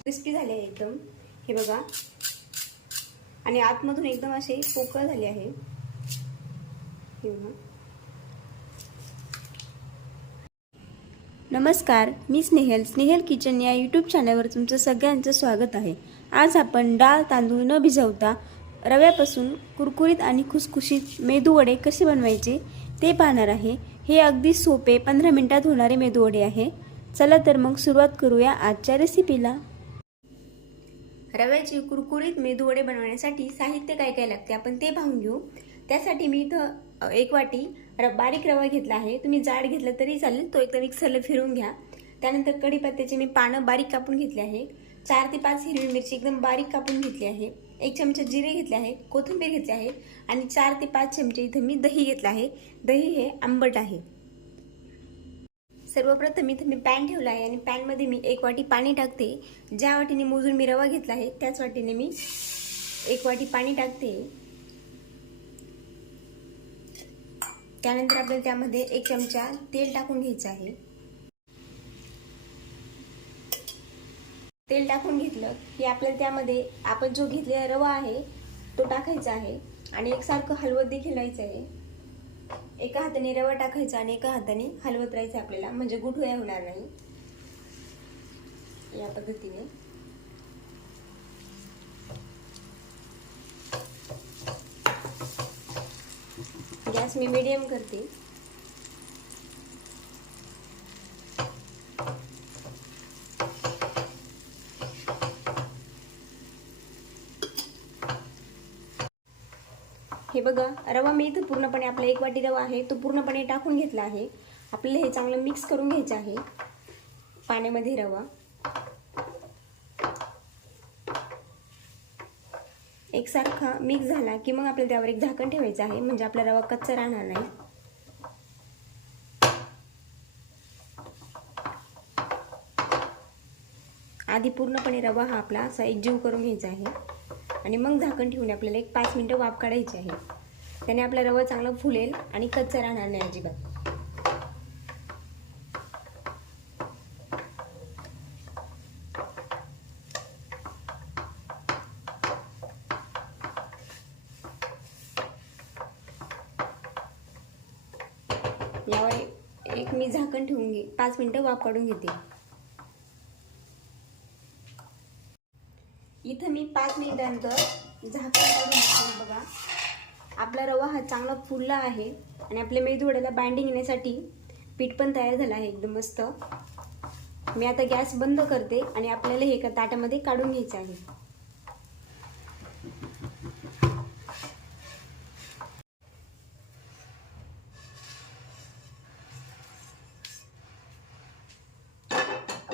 Crispy झाले आहे एकदम. हे बघा. आणि आतमधून एकदम असे पोकळ झाले आहे. हे बघा. नमस्कार मी स्नेहल. स्नेहल किचन या यूट्यूब चॅनलवर तुमचं सगळ्यांचं स्वागत आहे. आज आपण डाळ तांदूळ न भिजवता रव्यापासून कुरकुरीत आणि खुसखुशीत मेदूवडे कसे बनवायचे ते पाहणार आहे. हे अगदी सोपे पंधरा मिनटात होणारे मेदूवडे आहे. चला तर मग सुरुवात करूया आजच्या रेसिपीला रव्याचे कुरकुरीत मेदूवडे बनवण्यासाठी साहित्य काय काय लागते आपण ते पाहून घेऊ. त्यासाठी मी इथं एक वाटी र बारीक रवा घेतला आहे. तुम्ही जाड घेतला तरी चालेल तो एकदा मिक्सरला फिरवून घ्या. त्यानंतर कढीपत्त्याचे मी पानं बारीक कापून घेतले आहे. चार ते पाच हिरवी मिरची एकदम बारीक कापून घेतली आहे. एक चमचा जिरे घेतले आहे कोथिंबीर घेतली आहे आणि चार ते पाच चमचे इथं मी दही घेतलं आहे. दही हे आंबट आहे. सर्वप्रथम मी मी पॅन ठेवला आहे आणि पॅनमध्ये मी एक वाटी पाणी टाकते. ज्या वाटीने मोजून मी रवा घेतला आहे त्याच वाटीने मी एक वाटी पाणी टाकते. त्यानंतर आपल्याला त्यामध्ये एक चमचा तेल टाकून घ्यायचं आहे. तेल टाकून घेतलं की आपल्याला त्यामध्ये आपण जो घेतलेला रवा आहे तो टाकायचा आहे आणि एकसारखं हलवत देखील राहायचं आहे. एका हाताने रवा टाकायचा आणि एका हाताने हलवत राहायचं आपल्याला. म्हणजे गुठळ्या होणार नाही. या पद्धतीने. गॅस मी मीडियम करते. हे बघा रवा मी इथं पूर्णपणे आपला एक वाटी रवा आहे तो पूर्णपणे टाकून घेतला आहे. आपल्याला हे चांगलं मिक्स करून घ्यायचं आहे. पाण्यामध्ये रवा. एकसारखा मिक्स झाला की मग आपल्याला त्यावर एक झाकण ठेवायचं आहे म्हणजे आपला रवा कच्चा राहणार नाही. आधी पूर्णपणे रवा हा आपला असा एकजीव करून घ्यायचा आहे. आणि मग झाकण ठेवून आपल्याला एक पाच मिनटं वाफ काढायची आहे. त्याने आपला रवा चांगला फुलेल आणि कच्चा राहणार नाही अजिबात. यावर एक- एक मी झाकण ठेवून घे पाच मिनटं वाफ काढून घेते. इथं मी पाच मिनिटानंतर झाकण काढून घेतलं बघा. आपला रवा हा चांगला फुलला आहे आणि आपल्या मेदूवड्याला बाइंडिंग येण्यासाठी पीठ पण तयार झालं आहे एकदम मस्त. मी आता गॅस बंद करते आणि आपल्याला हे एका ताटामध्ये काढून घ्यायचं आहे.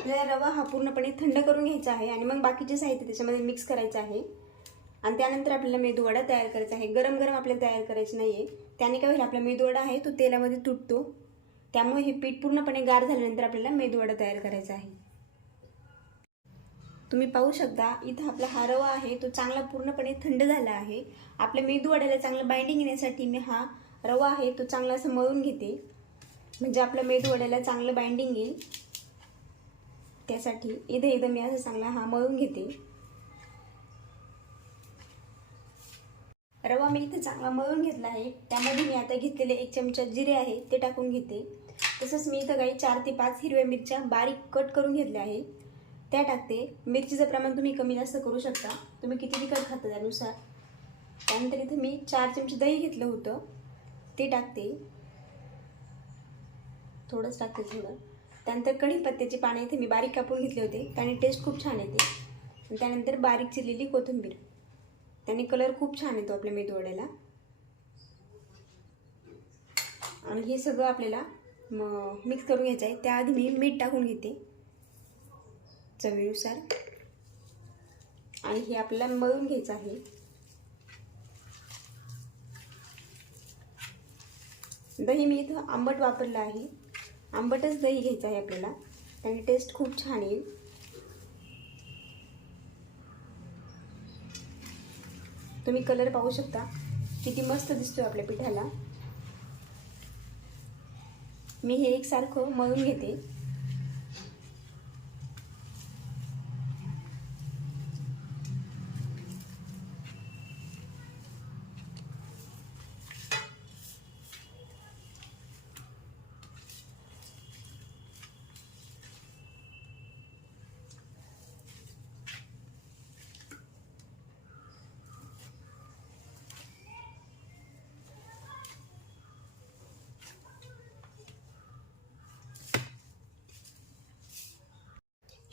आपल्याला रवा हा पूर्णपणे थंड करून घ्यायचा आहे आणि मग बाकीचे साहित्य त्याच्यामध्ये मिक्स करायचं आहे. आणि त्यानंतर आपल्याला मेदूवडा तयार करायचा आहे. गरम गरम आपल्याला तयार करायचं नाही आहे त्याने काय होईल आपला मेदूवडा आहे तो तेलामध्ये तुटतो. त्यामुळे हे पीठ पूर्णपणे गार झाल्यानंतर आपल्याला मेदूवडा तयार करायचा आहे. तुम्ही पाहू शकता इथं आपला हा रवा आहे तो चांगला पूर्णपणे थंड झाला आहे. आपल्या मेदूवड्याला चांगलं बाइंडिंग येण्यासाठी मी हा रवा आहे तो चांगला असं मळून घेते. म्हणजे आपल्या मेदूवड्याला चांगलं बाइंडिंग येईल. त्यासाठी. इथे इथं मी असं चांगला हा मळून घेते. रवा मी इथे चांगला मळून घेतला आहे. त्यामध्ये मी आता घेतलेले एक चमचा जिरे आहे ते टाकून घेते. तसंच मी इथं काही चार ते पाच हिरव्या मिरच्या बारीक कट करून घेतल्या आहे. त्या टाकते. मिरचीचं प्रमाण तुम्ही कमी जास्त करू शकता. तुम्ही किती तिखट खाता त्यानुसार. त्यानंतर इथं मी चार चमचे दही घेतलं होतं. ते टाकते. थोडंच टाकते थोडं. त्यानंतर कढीपत्त्याची पाने इथे मी बारीक कापून घेतले होते. त्याने टेस्ट खूप छान येते. त्यानंतर बारीक चिरलेली कोथिंबीर. त्याने कलर खूप छान येतो आपल्या मेदूवड्याला. आणि हे सगळं आपल्याला मिक्स करून घ्यायचं आहे. त्याआधी मी मीठ टाकून घेते. चवीनुसार. आणि हे आपल्याला मळून घ्यायचं आहे. दही मी इथं आंबट वापरलं आहे. आंबटच दही घ्यायचं आहे आपल्याला. त्याने टेस्ट खूप छान येईल. तुम्ही कलर पाहू शकता. किती मस्त दिसतोय आपल्या पिठाला. मी हे एकसारखं मळून घेते.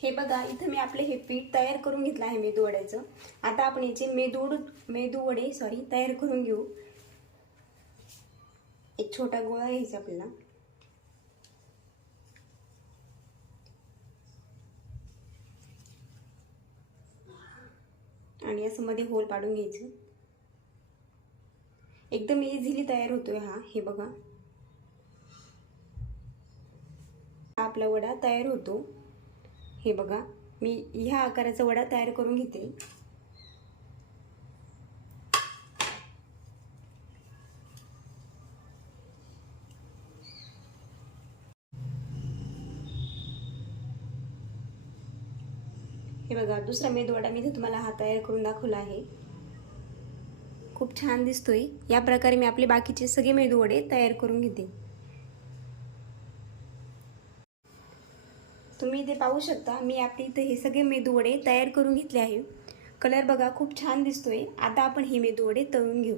हे बघा इथं मी आपले हे पीठ तयार करून घेतलं आहे मेदू वड्याचं आता आपण याचे मेदूड मेदू वडे सॉरी तयार करून घेऊ. एक छोटा गोळा घ्यायचा आपल्याला. आणि असं मध्ये होल पाडून घ्यायचं. एकदम इझिली तयार होतोय हा हे बघा. आपला वडा तयार होतो. हे बघा मी ह्या आकाराचा वडा तयार करून घेते. हे बघा दुसरा मेदवडा मी इथे तुम्हाला हा तयार करून दाखवला आहे. खूप छान दिसतोय. या प्रकारे मी आपले बाकीचे सगळे मेदूवडे तयार करून घेते. तुम्ही इथे पाहू शकता मी आपले इथे हे सगळे मेदूवडे तयार करून घेतले आहे. कलर बघा खूप छान दिसतोय. आता आपण हे मेदूवडे तळून घेऊ.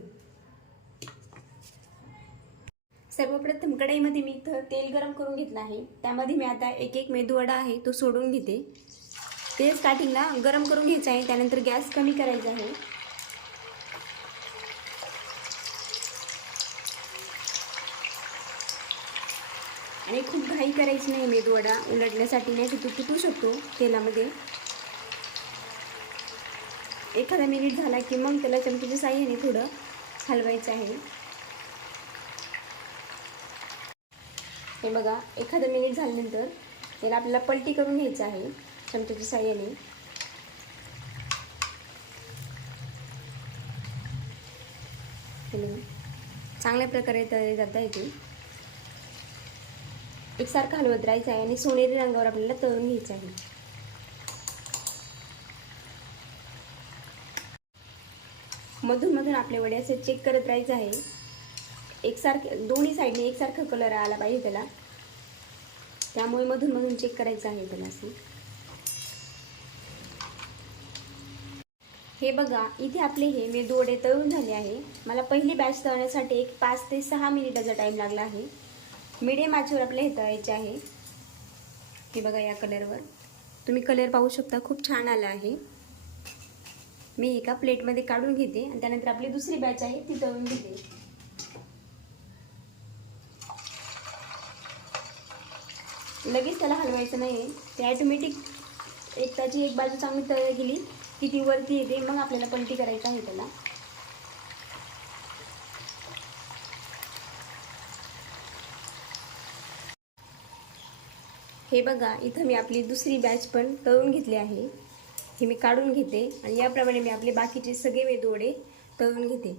सर्वप्रथम कढईमध्ये मी इथं तेल गरम करून घेतलं आहे. त्यामध्ये मी आता एक एक मेदूवडा आहे तो सोडून घेते. ते स्टार्टिंगला गरम करून घ्यायचं आहे त्यानंतर गॅस कमी करायचा आहे. आणि खूप घाई करायची नाही मेदवडा उलटण्यासाठी नाही तर तू तुटू शकतो तेलामध्ये. एखादा मिनिट झाला की मग त्याला चमकीच्या साह्याने थोडं हलवायचं आहे. हे बघा एखादा मिनिट झाल्यानंतर त्याला आपल्याला पलटी करून घ्यायचं आहे चमच्याच्या साह्याने चांगल्या प्रकारे तयारी जाता येते. एकसारखं हलवत राहायचं आहे आणि सोनेरी रंगावर आपल्याला तळून घ्यायचं आहे. मधून मधून आपले वडे असे चेक करत राहायचं आहे. एकसारखे दोन्ही साईडने एकसारखा कलर आला पाहिजे त्याला. त्यामुळे मधून मधून चेक करायचं आहे त्याला असं. हे बघा इथे आपले हे मेदू वडे तळून झाले आहे. मला पहिली बॅच तळण्यासाठी एक पाच ते सहा मिनिटाचा टाईम लागला आहे. मिडियम आचेवर आपल्या हे तळायचे आहे. हे बघा या कलरवर तुम्ही कलर पाहू शकता खूप छान आला आहे. मी एका प्लेटमध्ये काढून घेते आणि त्यानंतर आपली दुसरी बॅच आहे ती तळून घेते. लगेच त्याला हलवायचं नाही ते ॲटोमॅटिक एक त्याची एक बाजू चांगली तळ गेली की ती वरती येते मग आपल्याला पलटी करायचं आहे त्याला. हे बघा इथं मी आपली दुसरी बॅच पण तळून घेतली आहे. हे मी काढून घेते आणि याप्रमाणे मी आपले बाकीचे सगळे वेदोडे तळून घेते.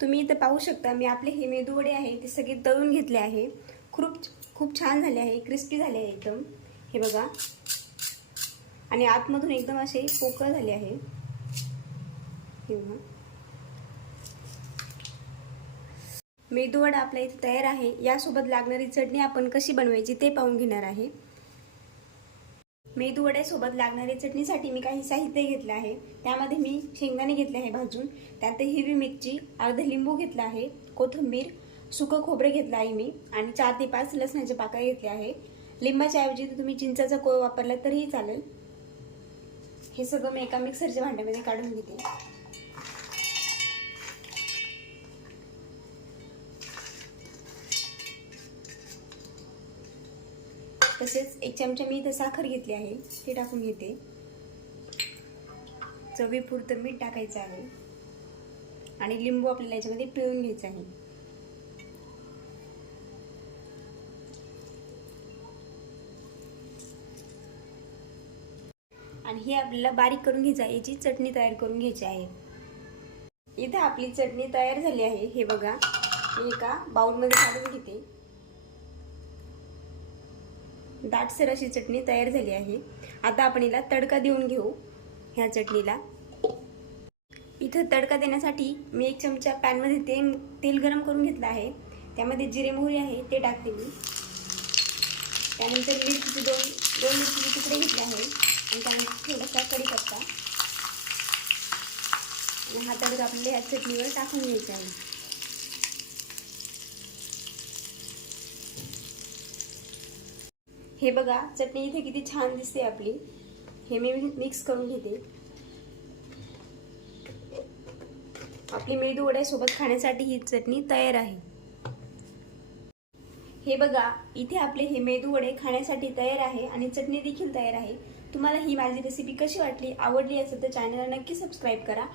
तुम्ही इथं पाहू शकता मी आपले हे मेदूवडे आहे ते सगळे तळून घेतले आहे. खूप खूप छान झाले आहे क्रिस्पी झाले आहे एकदम. हे बघा. आणि आतमधून एकदम असे पोकळ झाले आहे. हे बघा. मेदूवडा आपल्या इथे तयार आहे. यासोबत लागणारी चटणी आपण कशी बनवायची ते पाहून घेणार आहे. मेदूवड्यासोबत लागणारी चटणीसाठी मी काही साहित्य घेतलं आहे. त्यामध्ये मी शेंगदाणे घेतले आहे भाजून. त्यात हिरवी मिरची अर्ध लिंबू घेतला आहे कोथिंबीर सुकं खोबरे घेतलं आहे मी आणि चार ते पाच लसणाच्या पाकळ्या घेतल्या आहे. लिंबाच्या ऐवजी तुम्ही चिंचाचा कोळ वापरला तरीही चालेल. हे सगळं मी एका मिक्सरच्या भांड्यामध्ये काढून घेते. तसेच एक चमचा मी इथं साखर घेतली आहे ते टाकून घेते. चवीपुरतं मीठ टाकायचं आहे. आणि लिंबू आपल्याला याच्यामध्ये पिळून घ्यायचं आहे. आणि हे आपल्याला बारीक करून घ्यायचं आहे याची चटणी तयार करून घ्यायची आहे. इथं आपली चटणी तयार झाली आहे हे बघा. मी एका बाउलमध्ये काढून घेते. दाटसर अशी चटणी तयार झाली आहे. आता आपण हिला तडका देऊन घेऊ ह्या चटणीला. इथं तडका देण्यासाठी मी एक चमचा पॅनमध्ये तेल तेल गरम करून घेतलं आहे. त्यामध्ये जिरे मोहरी आहे ते टाकते मी. त्यानंतर मिरचीचे दोन दोन मिरचीचे तुकडे घेतले आहे. आणि त्यानंतर थोडासा कढीपत्ता. आणि हा तडका आपल्याला ह्या चटणीवर टाकून घ्यायचा आहे. हे बघा चटणी इथे किती छान दिसते आपली. हे मी मिक्स करून घेते. आपली मेदू वड्यासोबत खाण्यासाठी ही चटणी तयार आहे. हे बघा इथे आपले हे मेदू वडे खाण्यासाठी तयार आहे आणि चटणी देखील तयार आहे. तुम्हाला ही माझी रेसिपी कशी वाटली आवडली असेल तर चॅनलला नक्की सबस्क्राईब करा.